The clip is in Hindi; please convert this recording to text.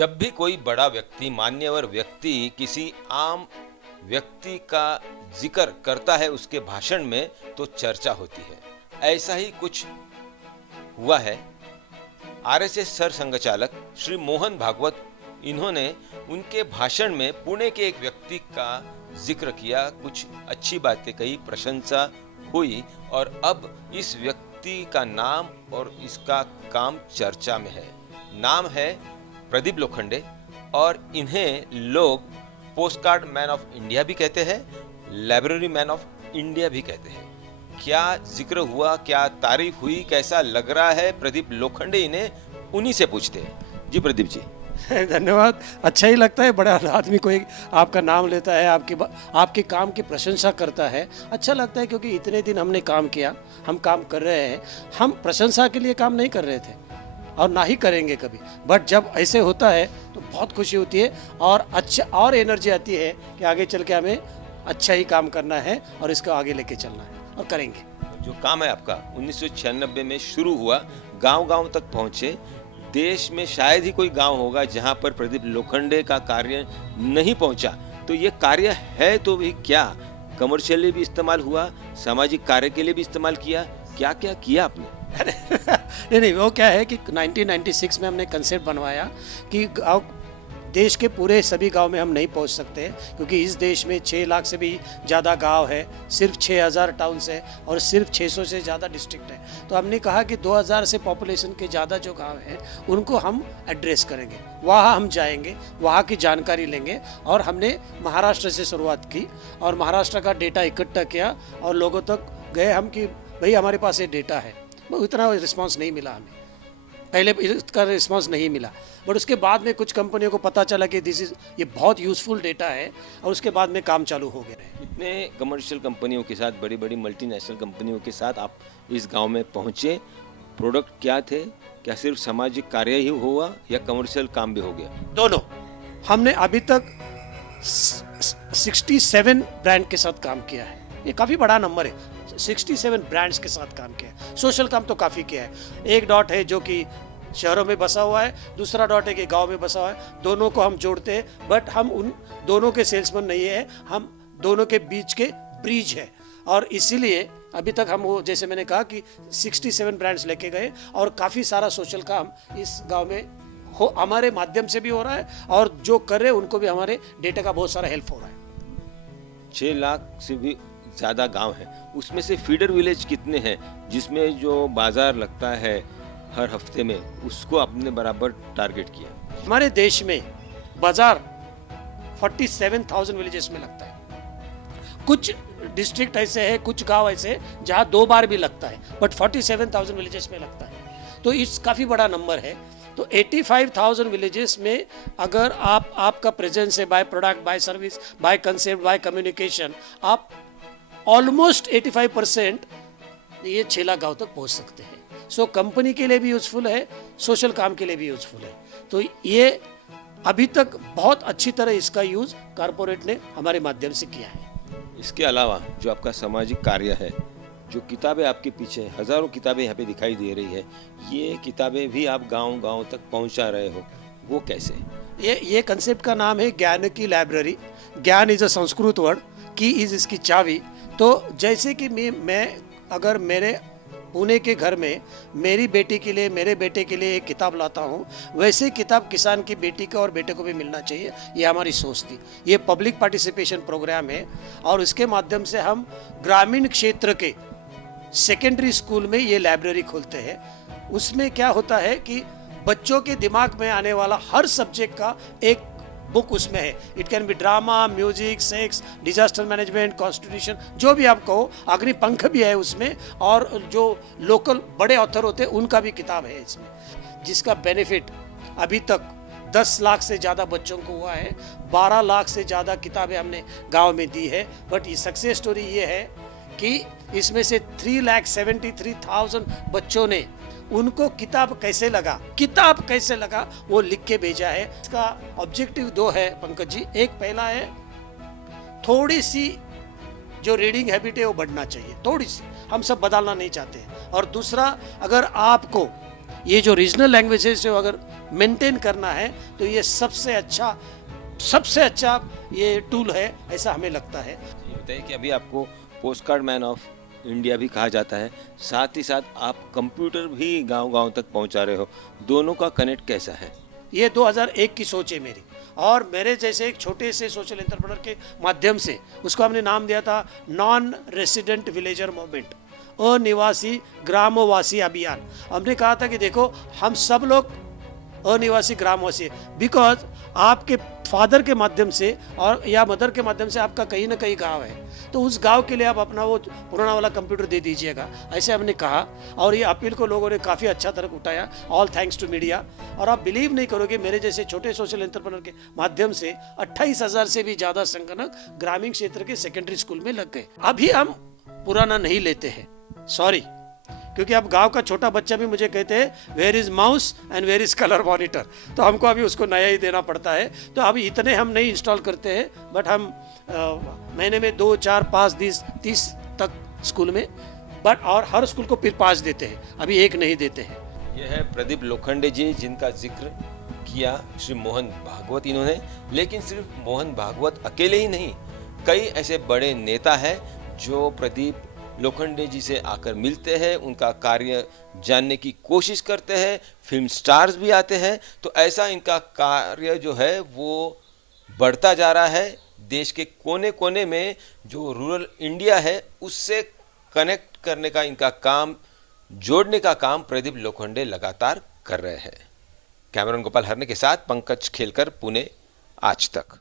जब भी कोई बड़ा व्यक्ति, मान्यवर व्यक्ति किसी आम व्यक्ति का जिक्र करता है उसके भाषण में, तो चर्चा होती है। ऐसा ही कुछ हुआ है। आरएसएस सर संघचालक श्री मोहन भागवत, इन्होंने उनके भाषण में पुणे के एक व्यक्ति का जिक्र किया, कुछ अच्छी बातें कही, प्रशंसा हुई और अब इस व्यक्ति का नाम और इसका काम चर्चा में है। नाम है प्रदीप लोखंडे और इन्हें लोग पोस्टकार्ड मैन ऑफ इंडिया भी कहते हैं, लाइब्रेरी मैन ऑफ इंडिया भी कहते हैं। क्या जिक्र हुआ, क्या तारीफ हुई, कैसा लग रहा है प्रदीप लोखंडे, इन्हें उन्हीं से पूछते हैं। जी प्रदीप जी। धन्यवाद। अच्छा ही लगता है, बड़ा आदमी कोई आपका नाम लेता है, आपके काम की प्रशंसा करता है, अच्छा लगता है, क्योंकि इतने दिन हमने काम किया, हम काम कर रहे हैं, हम प्रशंसा के लिए काम नहीं कर रहे थे और ना ही करेंगे कभी, बट जब ऐसे होता है तो बहुत खुशी होती है और अच्छा और एनर्जी आती है कि आगे चल के हमें अच्छा ही काम करना है और इसको आगे लेके चलना है और करेंगे। जो काम है आपका 1996 में शुरू हुआ, गांव-गांव तक पहुंचे। देश में शायद ही कोई गांव होगा जहां पर प्रदीप लोखंडे का कार्य नहीं पहुंचा। तो ये कार्य है तो भी क्या कमर्शियली भी इस्तेमाल हुआ, सामाजिक कार्य के लिए भी इस्तेमाल किया, क्या क्या किया आपने? नहीं, वो क्या है कि 1996 में हमने कंसेप्ट बनवाया कि गाँव, देश के पूरे सभी गांव में हम नहीं पहुंच सकते, क्योंकि इस देश में 6 लाख से भी ज़्यादा गांव है, सिर्फ 6000 टाउन्स है और सिर्फ 600 से ज़्यादा डिस्ट्रिक्ट है। तो हमने कहा कि 2000 से पॉपुलेशन के ज़्यादा जो गांव हैं उनको हम एड्रेस करेंगे, वहाँ हम जाएंगे, वहाँ की जानकारी लेंगे। और हमने महाराष्ट्र से शुरुआत की और महाराष्ट्र का डेटा इकट्ठा किया और लोगों तक गए हम कि भाई हमारे पास ये डेटा है। वो इतना रिस्पॉन्स नहीं मिला हमें, पहले इसका रिस्पांस नहीं मिला, बट उसके बाद में कुछ कंपनियों को पता चला कि ये बहुत यूज़फुल डेटा है और उसके बाद में काम चालू हो गया है। इतने कमर्शियल कंपनियों के साथ, बड़ी बड़ी मल्टीनेशनल कंपनियों के साथ आप इस गांव में पहुंचे, प्रोडक्ट क्या थे, क्या सिर्फ सामाजिक कार्य ही हुआ या कमर्शियल काम भी हो गया? दोनों। हमने अभी तक 67 ब्रांड के साथ काम किया है, ये काफ़ी बड़ा नंबर है। 67 ब्रांड्स के साथ काम किया है। सोशल काम तो काफ़ी किया है। एक डॉट है जो कि शहरों में बसा हुआ है, दूसरा डॉट है कि गांव में बसा हुआ है, दोनों को हम जोड़ते हैं, बट हम उन दोनों के सेल्समैन नहीं है, हम दोनों के बीच के ब्रिज है। और इसीलिए अभी तक हम वो, जैसे मैंने कहा कि 67 ब्रांड्स लेके गए और काफ़ी सारा सोशल काम इस गाँव में हमारे माध्यम से भी हो रहा है और जो कर रहे हैं उनको भी हमारे डेटा का बहुत सारा हेल्प हो रहा है। 6 लाख से भी ज़्यादा गांव है, उसमें से फीडर विलेज कितने हैं जिसमें जो बाजार लगता है हर हफ्ते में, उसको आपने बराबर टारगेट किया? हमारे देश में बाजार 47,000 विलेजेस में लगता है। कुछ डिस्ट्रिक्ट ऐसे हैं, कुछ गांव ऐसे जहां 2 बार भी लगता है, बट 47,000 विलेजेस में लगता है, तो इस काफ़ी बड़ा नंबर है। तो 85,000 विलेजेस में अगर आपका प्रेजेंस है, by product, by service, by concept, by communication, आप ऑलमोस्ट 85% ये 6 लाख गाँव तक पहुंच सकते हैं। सो कंपनी के लिए भी यूजफुल है, सोशल काम के लिए भी यूजफुल है। तो ये अभी तक बहुत अच्छी तरह इसका यूज कारपोरेट ने हमारे माध्यम से किया है। इसके अलावा जो आपका सामाजिक कार्य है, जो किताबें आपके पीछे, हजारों किताबें यहाँ पे दिखाई दे रही है, ये किताबें भी आप गांव-गांव तक पहुंचा रहे हो, वो कैसे? ये कंसेप्ट का नाम है ज्ञान की लाइब्रेरी। ज्ञान इज अ संस्कृत वर्ड, की इज इसकी चाबी। तो जैसे कि मैं अगर मेरे पुणे के घर में मेरी बेटी के लिए, मेरे बेटे के लिए एक किताब लाता हूँ, वैसे किताब किसान की बेटी को और बेटे को भी मिलना चाहिए, ये हमारी सोच थी। ये पब्लिक पार्टिसिपेशन प्रोग्राम है और इसके माध्यम से हम ग्रामीण क्षेत्र के सेकेंडरी स्कूल में ये लाइब्रेरी खोलते हैं। उसमें क्या होता है कि बच्चों के दिमाग में आने वाला हर सब्जेक्ट का एक बुक उसमें है। It can be drama, music, sex, disaster management, constitution, जो भी आप कहो। अग्निपंख भी है उसमें और जो लोकल बड़े ऑथर होते हैं उनका भी किताब है इसमें, जिसका बेनिफिट अभी तक 10 लाख से ज़्यादा बच्चों को हुआ है। 12 लाख से ज़्यादा किताबें हमने गांव में दी है। बट ये सक्सेस स्टोरी ये है कि इसमें से 3,73,000 बच्चों ने, उनको किताब कैसे लगा वो लिख के भेजा है। इसका ऑब्जेक्टिव 2 है पंकज जी। एक पहला है, थोड़ी सी जो रीडिंग हैबिट है वो बढ़ना चाहिए, थोड़ी सी, हम सब बदलना नहीं चाहते। और दूसरा, अगर आपको ये जो रीजनल लैंग्वेजेस जो अगर मेंटेन करना है तो ये सबसे अच्छा ये टूल है, ऐसा हमें लगता है। ये बताइए कि अभी आपको post card man of India भी कहा जाता है, साथ ही साथ आप कंप्यूटर भी गांव-गांव तक पहुंचा रहे हो, दोनों का कनेक्ट कैसा है? ये 2001 की सोच है मेरी, और मेरे जैसे एक छोटे से सोशल एंटरप्रेन्योर के माध्यम से उसको हमने नाम दिया था नॉन रेसिडेंट विलेजर मूवमेंट, अनिवासी ग्रामवासी अभियान। हमने कहा था कि देखो हम सब लोग अनिवासी ग्रामवासी है, बिकॉज आपके फादर के माध्यम से और या मदर के माध्यम से आपका कहीं ना कहीं गांव है, तो उस गांव के लिए आप अपना वो पुराना वाला कंप्यूटर दे दीजिएगा, ऐसे हमने कहा। और ये अपील को लोगों ने काफ़ी अच्छा तरह उठाया, ऑल थैंक्स टू मीडिया। और आप बिलीव नहीं करोगे, मेरे जैसे छोटे सोशल एंटरप्रेन्योर के माध्यम से 28,000 से भी ज़्यादा संगणक ग्रामीण क्षेत्र के सेकेंडरी स्कूल में लग गए। अभी हम पुराना नहीं लेते हैं, सॉरी, क्योंकि अब गांव का छोटा बच्चा भी मुझे कहते हैं where is mouse and where is colour monitor, तो हमको अभी उसको नया ही देना पड़ता है। तो अभी इतने हम नहीं इंस्टॉल करते हैं, बट हम महीने में 2, 4, 5, 30 तक स्कूल में, बट और हर स्कूल को फिर 5 देते हैं, अभी 1 नहीं देते हैं। यह है प्रदीप लोखंडे जी, जिनका जिक्र किया श्री मोहन भागवत इन्होंने। लेकिन सिर्फ मोहन भागवत अकेले ही नहीं, कई ऐसे बड़े नेता हैं जो प्रदीप लोखंडे जी से आकर मिलते हैं, उनका कार्य जानने की कोशिश करते हैं, फिल्म स्टार्स भी आते हैं। तो ऐसा इनका कार्य जो है वो बढ़ता जा रहा है। देश के कोने कोने में जो रूरल इंडिया है उससे कनेक्ट करने का इनका काम, जोड़ने का काम प्रदीप लोखंडे लगातार कर रहे हैं। कैमरामैन गोपाल हरने के साथ पंकज खेलकर, पुणे, आज तक।